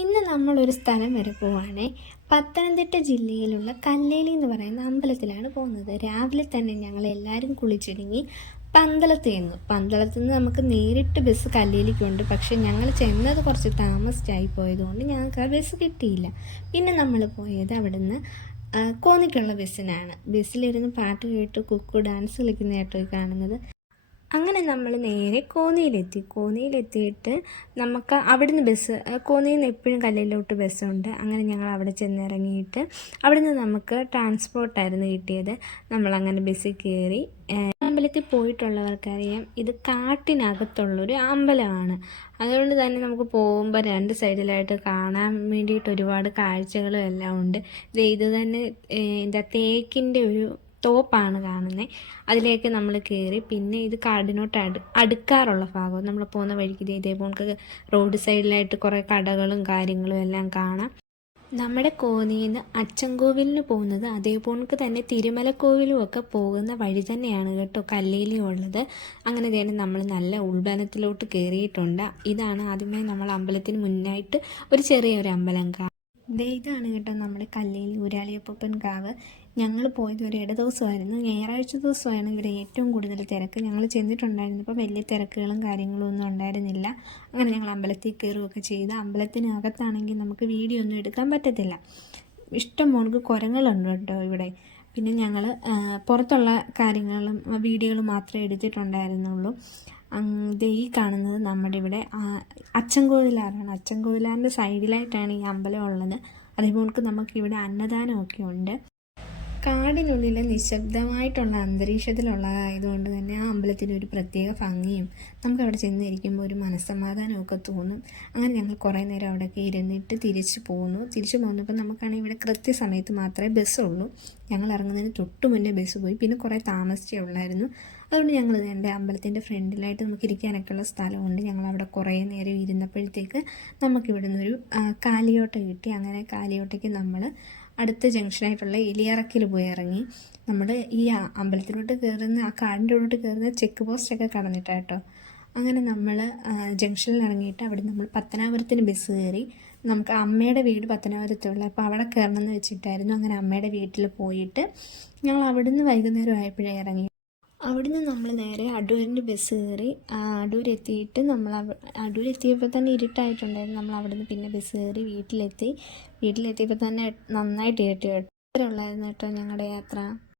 ഇന്ന് നമ്മളൊരു സ്ഥലം വരെ പോവുകയാണേ. പത്തനംതിട്ട ജില്ലയിലുള്ള കല്ലേലി എന്ന് പറയുന്ന അമ്പലത്തിലാണ് പോകുന്നത്. രാവിലെ തന്നെ ഞങ്ങൾ എല്ലാവരും കുളിച്ചൊരുങ്ങി പന്തളത്ത് ചെന്നു. പന്തളത്ത് നിന്ന് നമുക്ക് നേരിട്ട് ബസ് കല്ലേലിക്കുണ്ട്. പക്ഷേ ഞങ്ങൾ ചെന്നത് കുറച്ച് താമസിച്ചായി പോയതുകൊണ്ട് ഞങ്ങൾക്ക് ആ ബസ് കിട്ടിയില്ല. പിന്നെ നമ്മൾ പോയത് അവിടുന്ന് കോന്നിക്കുള്ള ബസ്സിനാണ്. ബസ്സിലിരുന്ന് പാട്ട് കേട്ട് കുക്കു ഡാൻസ് കളിക്കുന്നതായിട്ടൊക്കെ കാണുന്നത്. അങ്ങനെ നമ്മൾ നേരെ കോന്നിയിലെത്തിയിട്ട് നമുക്ക് അവിടുന്ന് ബസ്, കോന്നിയിൽ നിന്ന് എപ്പോഴും കല്ലയിലോട്ട് ബസ്സുണ്ട്. അങ്ങനെ ഞങ്ങൾ അവിടെ ചെന്നിറങ്ങിയിട്ട് അവിടുന്ന് നമുക്ക് ട്രാൻസ്പോർട്ടായിരുന്നു കിട്ടിയത്. നമ്മളങ്ങനെ ബസ്സിൽ കയറി. അമ്പലത്തിൽ പോയിട്ടുള്ളവർക്കറിയാം, ഇത് കാട്ടിനകത്തുള്ളൊരു അമ്പലമാണ്. അതുകൊണ്ട് തന്നെ നമുക്ക് പോകുമ്പോൾ രണ്ട് സൈഡിലായിട്ട് കാണാൻ വേണ്ടിയിട്ട് ഒരുപാട് കാഴ്ചകളും എല്ലാം ഉണ്ട്. ഇത് തന്നെ എന്താ തേക്കിൻ്റെ ഒരു തോപ്പാണ് കാണുന്നത്. അതിലേക്ക് നമ്മൾ കയറി. പിന്നെ ഇത് കാടിനോട്ട് അടുക്കാറുള്ള ഭാഗം. നമ്മൾ പോകുന്ന വഴിക്ക് ഇതേപോലെ റോഡ് സൈഡിലായിട്ട് കുറേ കടകളും കാര്യങ്ങളും എല്ലാം കാണാം. നമ്മുടെ കോന്നിയിൽ നിന്ന് അച്ചൻകോവിലിന് പോകുന്നത് അതേപോലെ തന്നെ തിരുമലക്കോവിലും ഒക്കെ പോകുന്ന വഴി തന്നെയാണ് കേട്ടോ കല്ലേലി ഉള്ളത്. അങ്ങനെ തന്നെ നമ്മൾ നല്ല ഉൾവനത്തിലോട്ട് കയറിയിട്ടുണ്ട്. ഇതാണ് ആദ്യമേ നമ്മൾ അമ്പലത്തിന് മുന്നായിട്ട് ഒരു ചെറിയൊരു അമ്പലം. ഇതാണ് കേട്ടോ നമ്മുടെ കല്ലേലി ഊരാളിയപ്പൻ കാവ്. ഞങ്ങൾ പോയത് ഒരു ഇടദിവസമായിരുന്നു, ഞായറാഴ്ച ദിവസമാണ് ഇവിടെ ഏറ്റവും കൂടുതൽ തിരക്ക്. ഞങ്ങൾ ചെന്നിട്ടുണ്ടായിരുന്നപ്പോൾ വലിയ തിരക്കുകളും കാര്യങ്ങളും ഒന്നും ഉണ്ടായിരുന്നില്ല. അങ്ങനെ ഞങ്ങൾ അമ്പലത്തിൽ കയറുകയൊക്കെ ചെയ്ത്. അമ്പലത്തിനകത്താണെങ്കിൽ നമുക്ക് വീഡിയോ ഒന്നും എടുക്കാൻ പറ്റത്തില്ല. ഇഷ്ടം പോണക്ക് കുരങ്ങളുണ്ട് കേട്ടോ ഇവിടെ. പിന്നെ ഞങ്ങൾ പുറത്തുള്ള കാര്യങ്ങളും വീഡിയോകളും മാത്രമേ എടുത്തിട്ടുണ്ടായിരുന്നുള്ളൂ. ഈ കാണുന്നത് നമ്മുടെ ഇവിടെ അച്ചൻകോവിലാറാണ്. അച്ചൻകോവിലാറിൻ്റെ സൈഡിലായിട്ടാണ് ഈ അമ്പലം ഉള്ളത്. അതേപോലെ നമുക്കിവിടെ അന്നദാനമൊക്കെ ഉണ്ട്. കാടിനുള്ളിൽ നിശബ്ദമായിട്ടുള്ള അന്തരീക്ഷത്തിലുള്ളതായതുകൊണ്ട് തന്നെ ആ അമ്പലത്തിന് ഒരു പ്രത്യേക ഭംഗിയും നമുക്കവിടെ ചെന്നിരിക്കുമ്പോൾ ഒരു മനസ്സമാധാനമൊക്കെ തോന്നും. അങ്ങനെ ഞങ്ങൾ കുറേ നേരം അവിടെയൊക്കെ ഇരുന്നിട്ട് തിരിച്ചു പോന്നപ്പോൾ നമുക്കാണെങ്കിൽ ഇവിടെ കൃത്യസമയത്ത് മാത്രമേ ബസ്സുള്ളൂ. ഞങ്ങൾ ഇറങ്ങുന്നതിന് തൊട്ട് മുന്നേ ബസ് പോയി. പിന്നെ കുറേ താമസിച്ചേ ഉള്ളായിരുന്നു. അതുകൊണ്ട് ഞങ്ങൾ എൻ്റെ അമ്പലത്തിൻ്റെ ഫ്രണ്ടിലായിട്ട് നമുക്ക് ഇരിക്കാനൊക്കെയുള്ള സ്ഥലമുണ്ട്. ഞങ്ങൾ അവിടെ കുറേ നേരം ഇരുന്നപ്പോഴത്തേക്ക് നമുക്കിവിടെ നിന്നൊരു കാലിയോട്ട കിട്ടി. അങ്ങനെ കാലിയോട്ടയ്ക്ക് നമ്മൾ അടുത്ത ജംഗ്ഷനായിട്ടുള്ള എലിയറക്കിൽ പോയി ഇറങ്ങി. നമ്മൾ ഈ അമ്പലത്തിലോട്ട് കയറുന്ന ആ കാടിൻ്റെ ഉള്ളിലോട്ട് കയറുന്ന ചെക്ക് പോസ്റ്റൊക്കെ കടന്നിട്ടാട്ടോ. അങ്ങനെ നമ്മൾ ജംഗ്ഷനിൽ ഇറങ്ങിയിട്ട് അവിടെ നമ്മൾ പത്തനാപുരത്തിന് ബസ് കയറി. നമുക്ക് അമ്മയുടെ വീട് പത്തനാപുരത്തുള്ള, അപ്പോൾ അവിടെ കയറണം എന്ന് വെച്ചിട്ടായിരുന്നു. അങ്ങനെ അമ്മയുടെ വീട്ടിൽ പോയിട്ട് ഞങ്ങൾ അവിടുന്ന് വൈകുന്നേരം ആയപ്പോഴേ ഇറങ്ങി. അവിടുന്ന് നമ്മൾ നേരെ അടൂരിൻ്റെ ബസ് കയറി. അടൂരെത്തിയിട്ട് അടൂരെത്തിയപ്പോൾ തന്നെ ഇരുട്ടായിട്ടുണ്ടായിരുന്നു. നമ്മൾ അവിടുന്ന് പിന്നെ ബസ് കയറി വീട്ടിലെത്തിയപ്പോൾ തന്നെ നന്നായിട്ട് ഇരുട്ടി കേട്ടോ. ഉള്ളായിരുന്നു കേട്ടോ ഞങ്ങളുടെ യാത്ര.